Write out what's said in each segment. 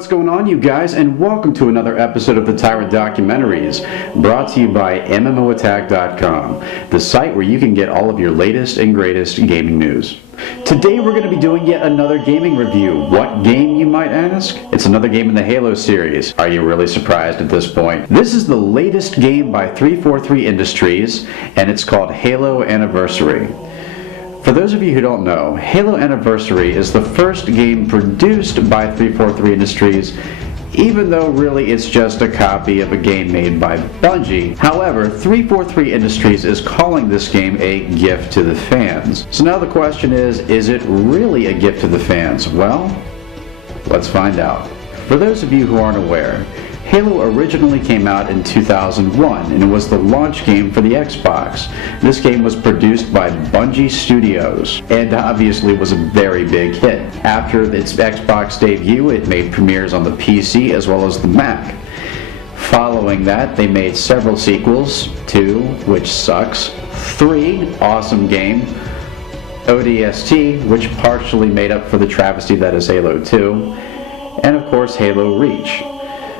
What's going on, you guys, and welcome to another episode of the Tyrant Documentaries, brought to you by MMOattack.com, the site where you can get all of your latest and greatest gaming news. Today we're going to be doing yet another gaming review. What game, you might ask? It's another game in the Halo series. Are you really surprised at this point? This is the latest game by 343 Industries, and it's called Halo Anniversary. For those of you who don't know, Halo Anniversary is the first game produced by 343 Industries, even though really it's just a copy of a game made by Bungie. However, 343 Industries is calling this game a gift to the fans. So now the question is it really a gift to the fans? Well, let's find out. For those of you who aren't aware, Halo originally came out in 2001, and it was the launch game for the Xbox. This game was produced by Bungie Studios, and obviously was a very big hit. After its Xbox debut, it made premieres on the PC as well as the Mac. Following that, they made several sequels, 2, which sucks, 3, awesome game, ODST, which partially made up for the travesty that is Halo 2, and of course Halo Reach.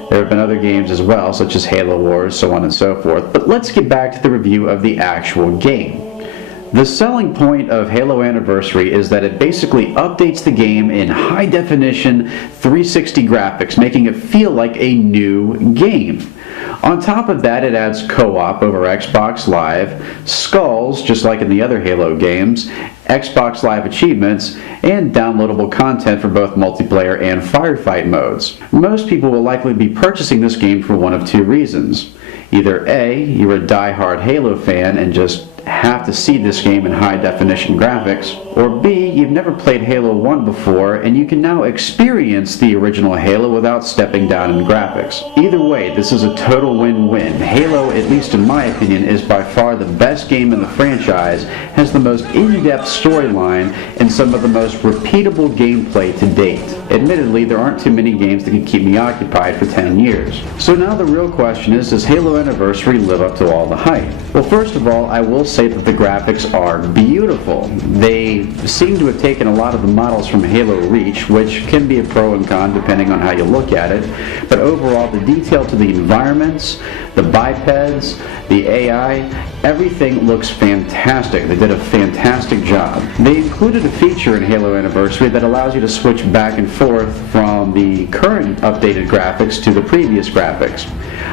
There have been other games as well, such as Halo Wars, so on and so forth, but let's get back to the review of the actual game. The selling point of Halo Anniversary is that it basically updates the game in high-definition 360 graphics, making it feel like a new game. On top of that, it adds co-op over Xbox Live, skulls, just like in the other Halo games, Xbox Live achievements, and downloadable content for both multiplayer and Firefight modes. Most people will likely be purchasing this game for one of two reasons. Either A, you're a die-hard Halo fan and just have to see this game in high-definition graphics, or B, you've never played Halo 1 before and you can now experience the original Halo without stepping down in graphics. Either way, this is a total win-win. Halo, at least in my opinion, is by far the best game in the franchise, has the most in-depth storyline, and some of the most repeatable gameplay to date. Admittedly, there aren't too many games that can keep me occupied for 10 years. So now the real question is, does Halo Anniversary live up to all the hype? Well, first of all, I will say that the graphics are beautiful. They seem to have taken a lot of the models from Halo Reach, which can be a pro and con depending on how you look at it, but overall the detail to the environments, the bipeds, the AI, everything looks fantastic. They did a fantastic job. They included a feature in Halo Anniversary that allows you to switch back and forth from the current updated graphics to the previous graphics.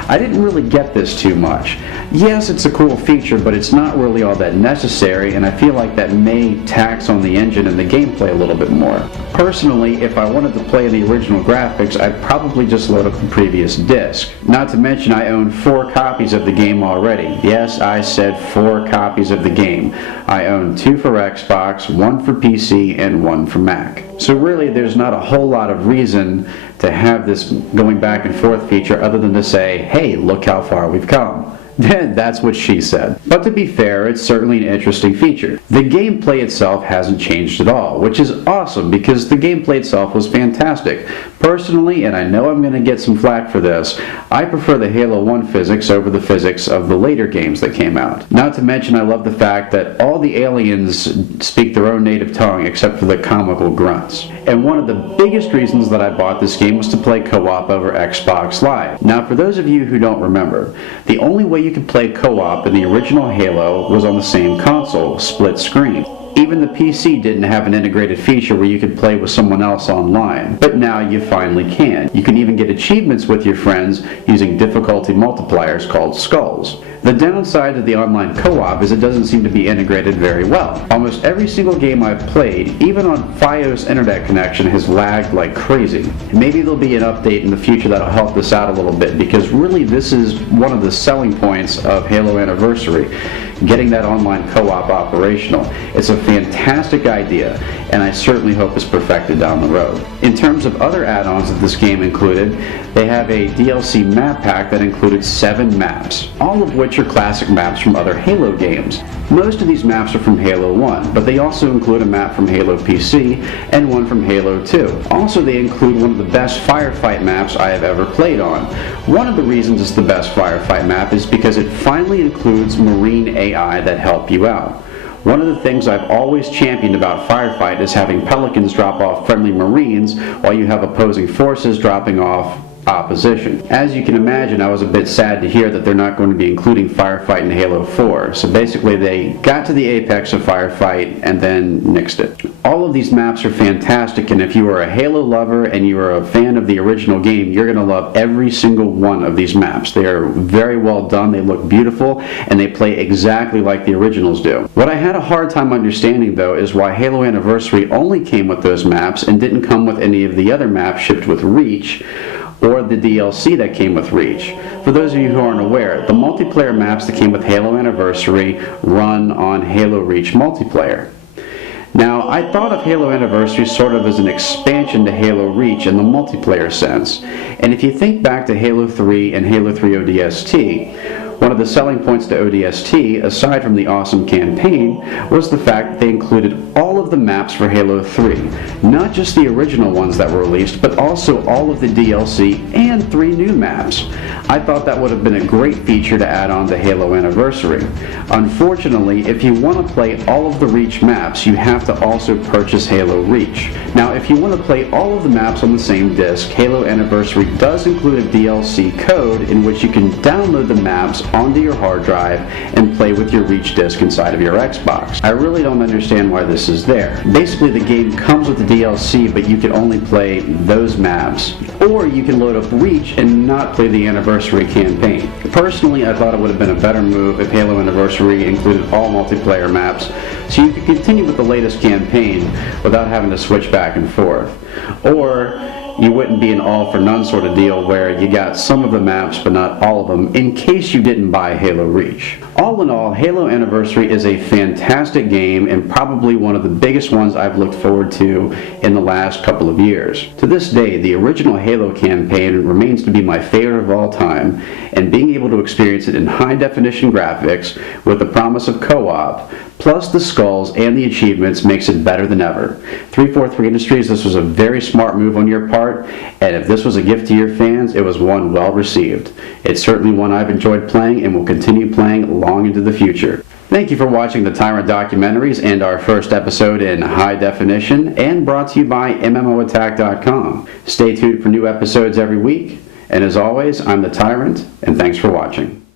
I didn't really get this too much. Yes, it's a cool feature, but it's not really all that necessary, and I feel like that may tax on the engine and the gameplay a little bit more. Personally, if I wanted to play the original graphics, I'd probably just load up the previous disc. Not to mention I own 4 copies of the game already. Yes, I said 4 copies of the game. I own 2 for Xbox, 1 for PC, and 1 for Mac. So really, there's not a whole lot of reason to have this going back and forth feature other than to say, hey, look how far we've come. That's what she said. But to be fair, it's certainly an interesting feature. The gameplay itself hasn't changed at all, which is awesome because the gameplay itself was fantastic. Personally, and I know I'm going to get some flack for this, I prefer the Halo 1 physics over the physics of the later games that came out. Not to mention I love the fact that all the aliens speak their own native tongue except for the comical grunts. And one of the biggest reasons that I bought this game was to play co-op over Xbox Live. Now, for those of you who don't remember, the only way you could play co-op in the original Halo was on the same console, split screen. Even the PC didn't have an integrated feature where you could play with someone else online, but now you finally can. You can even get achievements with your friends using difficulty multipliers called skulls. The downside to the online co-op is it doesn't seem to be integrated very well. Almost every single game I've played, even on Fios internet connection, has lagged like crazy. Maybe there'll be an update in the future that'll help this out a little bit, because really this is one of the selling points of Halo Anniversary, getting that online co-op operational. It's a fantastic idea, and I certainly hope it's perfected down the road. In terms of other add-ons that this game included, they have a DLC map pack that included 7 maps, all of which are classic maps from other Halo games. Most of these maps are from Halo 1, but they also include a map from Halo PC and one from Halo 2. Also, they include one of the best Firefight maps I have ever played on. One of the reasons it's the best Firefight map is because it finally includes marine AI that help you out. One of the things I've always championed about Firefight is having Pelicans drop off friendly Marines while you have opposing forces dropping off opposition. As you can imagine, I was a bit sad to hear that they're not going to be including Firefight in Halo 4. So basically they got to the apex of Firefight and then nixed it. All of these maps are fantastic, and if you are a Halo lover and you are a fan of the original game, you're going to love every single one of these maps. They are very well done, they look beautiful, and they play exactly like the originals do. What I had a hard time understanding though is why Halo Anniversary only came with those maps and didn't come with any of the other maps shipped with Reach, or the DLC that came with Reach. For those of you who aren't aware, the multiplayer maps that came with Halo Anniversary run on Halo Reach multiplayer. Now, I thought of Halo Anniversary sort of as an expansion to Halo Reach in the multiplayer sense. And if you think back to Halo 3 and Halo 3 ODST, one of the selling points to ODST, aside from the awesome campaign, was the fact that they included all of the maps for Halo 3. Not just the original ones that were released, but also all of the DLC and 3 new maps. I thought that would have been a great feature to add on to Halo Anniversary. Unfortunately, if you want to play all of the Reach maps, you have to also purchase Halo Reach. Now, if you want to play all of the maps on the same disc, Halo Anniversary does include a DLC code in which you can download the maps onto your hard drive and play with your Reach disc inside of your Xbox. I really don't understand why this is there. Basically, the game comes with the DLC, but you can only play those maps. Or you can load up Reach and not play the Anniversary campaign. Personally, I thought it would have been a better move if Halo Anniversary included all multiplayer maps, so you could continue with the latest campaign without having to switch back and forth. Or you wouldn't be an all-for-none sort of deal where you got some of the maps but not all of them in case you didn't buy Halo Reach. All in all, Halo Anniversary is a fantastic game and probably one of the biggest ones I've looked forward to in the last couple of years. To this day, the original Halo campaign remains to be my favorite of all time, and being able to experience it in high-definition graphics with the promise of co-op, plus the skulls and the achievements, makes it better than ever. 343 Industries, this was a very smart move on your part, and if this was a gift to your fans, it was one well received. It's certainly one I've enjoyed playing and will continue playing long into the future. Thank you for watching the Tyrant Documentaries and our first episode in high definition, and brought to you by MMOattack.com. Stay tuned for new episodes every week, and as always, I'm the Tyrant, and thanks for watching.